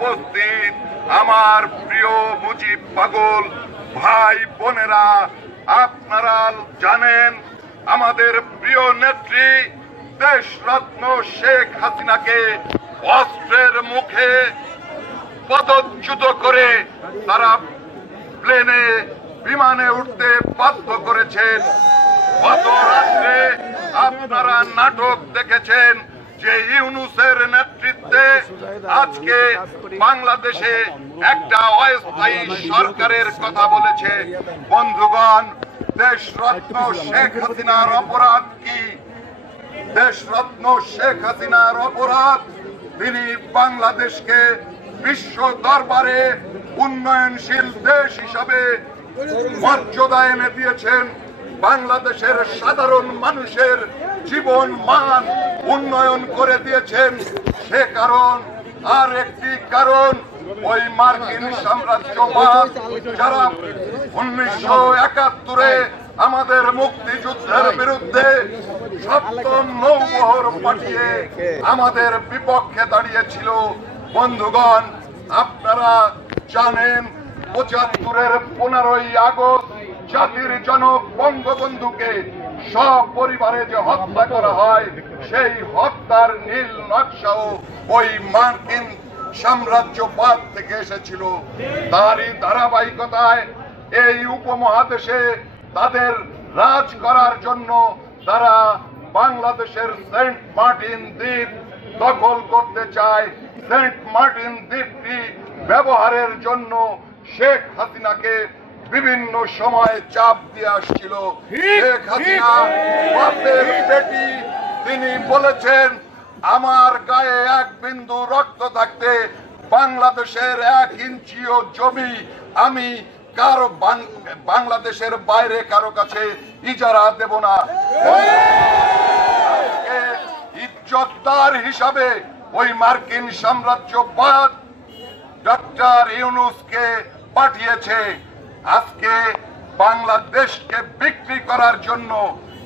উপস্থিত আমার প্রিয় মুজিব পাগল ভাই বোনেরা, আপনারা জানেন আমাদের প্রিয় নেত্রী দেশরত্ন শেখ হাসিনাকে অস্ত্রের মুখে পদচ্যুত করে তারা প্লেনে বিমানে উঠতে বাধ্য করেছেন। গত রাত্রে আপনারা নাটক দেখেছেন যে ইউনূসের নেতৃত্বে আজকে বাংলাদেশে একটা অস্থায়ী সরকারের কথা বলেছে। বন্ধুগণ, দেশরত্ন শেখ হাসিনার অপরাধ কি? দেশরত্ন শেখ হাসিনার অপরাধ, তিনি বাংলাদেশকে বিশ্ব দরবারে উন্নয়নশীল দেশ হিসাবে মর্যাদা এনে দিয়েছেন। বাংলাদেশের সাধারণ মানুষের জীবন মান উন্নয়ন করে দিয়েছেন। সে কারণ আর একটি কারণ, ওই মার্কিন সাম্রাজ্যবাদ যারা 1971-এ আমাদের মুক্তিযুদ্ধের বিরুদ্ধে সপ্তম নৌবহর পাঠিয়ে আমাদের বিপক্ষে দাঁড়িয়েছিল। বন্ধুগণ, আপনারা জানেন 75-এর 15ই আগস্ট জাতির জনক বঙ্গবন্ধুকে সপরিবারে যে হত্যা করা হয়, সেই হত্যার নীল নকশাও ওই মার্কিন সাম্রাজ্যবাদ থেকে এসেছিল। তারই ধারাবাহিকতায় এই উপমহাদেশে তাদের রাজ করার জন্য তারা বাংলাদেশের সেন্ট মার্টিন দ্বীপ দখল করতে চায়। সেন্ট মার্টিন দ্বীপটি ব্যবহারের জন্য শেখ হাসিনাকে বিভিন্ন সময় চাপ দিয়ে আসছিল। শেখ হাসিনা বাপের বেটি, তিনি বলেছেন আমার গায়ে এক বিন্দু রক্ত থাকতে বাংলাদেশের 1 ইঞ্চিও জমি আমি কারো বাংলাদেশের বাইরে কারো কাছে ইজারা দেব না। ইজ্জতদার হিসাবে ওই মার্কিন সাম্রাজ্যবাদ ডক্টর ইউনূসকে পাঠিয়েছে। আজকে বাংলাদেশকে বিক্রি করার জন্য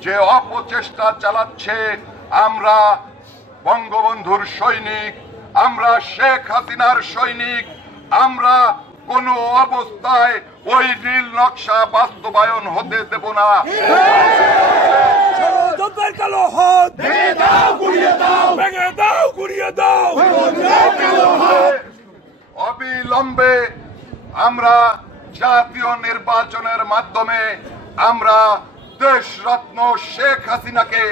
যে অপচেষ্টা চালাচ্ছে, আমরা বঙ্গবন্ধুর সৈনিক, আমরা শেখ হাসিনার সৈনিক, আমরা কোন অবস্থায় ওই নীল নকশা বাস্তবায়ন হতে দেব না। অবিলম্বে আমরা জাতীয় নির্বাচনের মাধ্যমে আমরা দেশরত্ন শেখ হাসিনাকে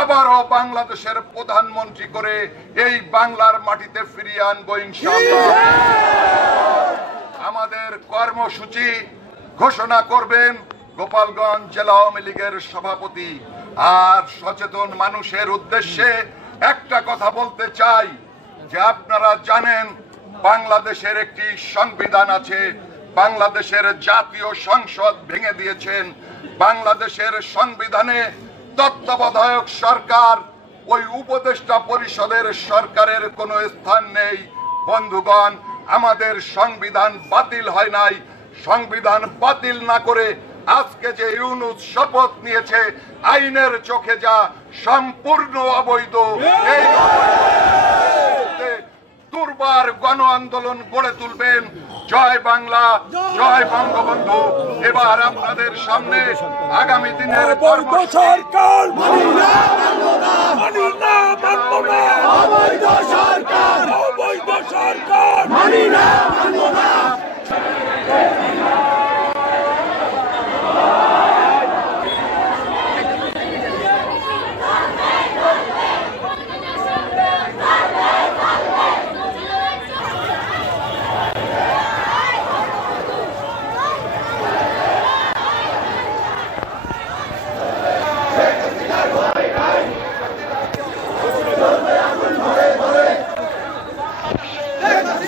আবারও বাংলাদেশের প্রধানমন্ত্রী করে এই বাংলার মাটিতে ফিরিয়ে আনবো ইনশাআল্লাহ। আমাদের কর্মসূচি ঘোষণা করবেন গোপালগঞ্জ জেলা আওয়ামী লীগের সভাপতি। আর সচেতন মানুষের উদ্দেশ্যে একটা কথা বলতে চাই যে আপনারা জানেন বাংলাদেশের একটি সংবিধান আছে। বাংলাদেশের জাতীয় সংসদ ভেঙে দিয়েছেন। বাংলাদেশের সংবিধানে তত্ত্বাবধায়ক সরকার, ওই উপদেষ্টা পরিষদের সরকারের কোনো স্থান নেই। বন্ধুগণ, আমাদের সংবিধান বাতিল হয় নাই। সংবিধান বাতিল না করে আজকে যে ইউনূস শপথ নিয়েছে, আইনের চোখে যা সম্পূর্ণ অবৈধ। এই দুর্বার গণ আন্দোলন গড়ে তুলবেন। জয় বাংলা, জয় বঙ্গবন্ধু। এবার আপনাদের সামনে আগামী দিনের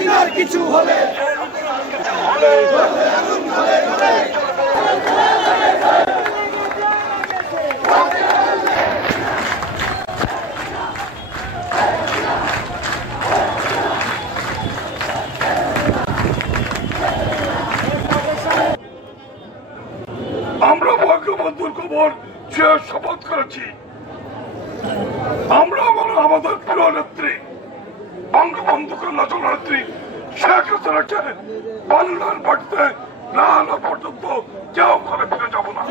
সরকার কিছু হলে আমরা বঙ্গবন্ধুর খবর যে শপথ করেছি, আমরা আমাদের প্রিয় নেত্রী বঙ্গবন্ধু কন্যা জননেত্রী শেখ হাসিনাকে বাংলার মাটিতে না আনা পর্যন্ত কেউ ঘরে ফিরে যাবো না।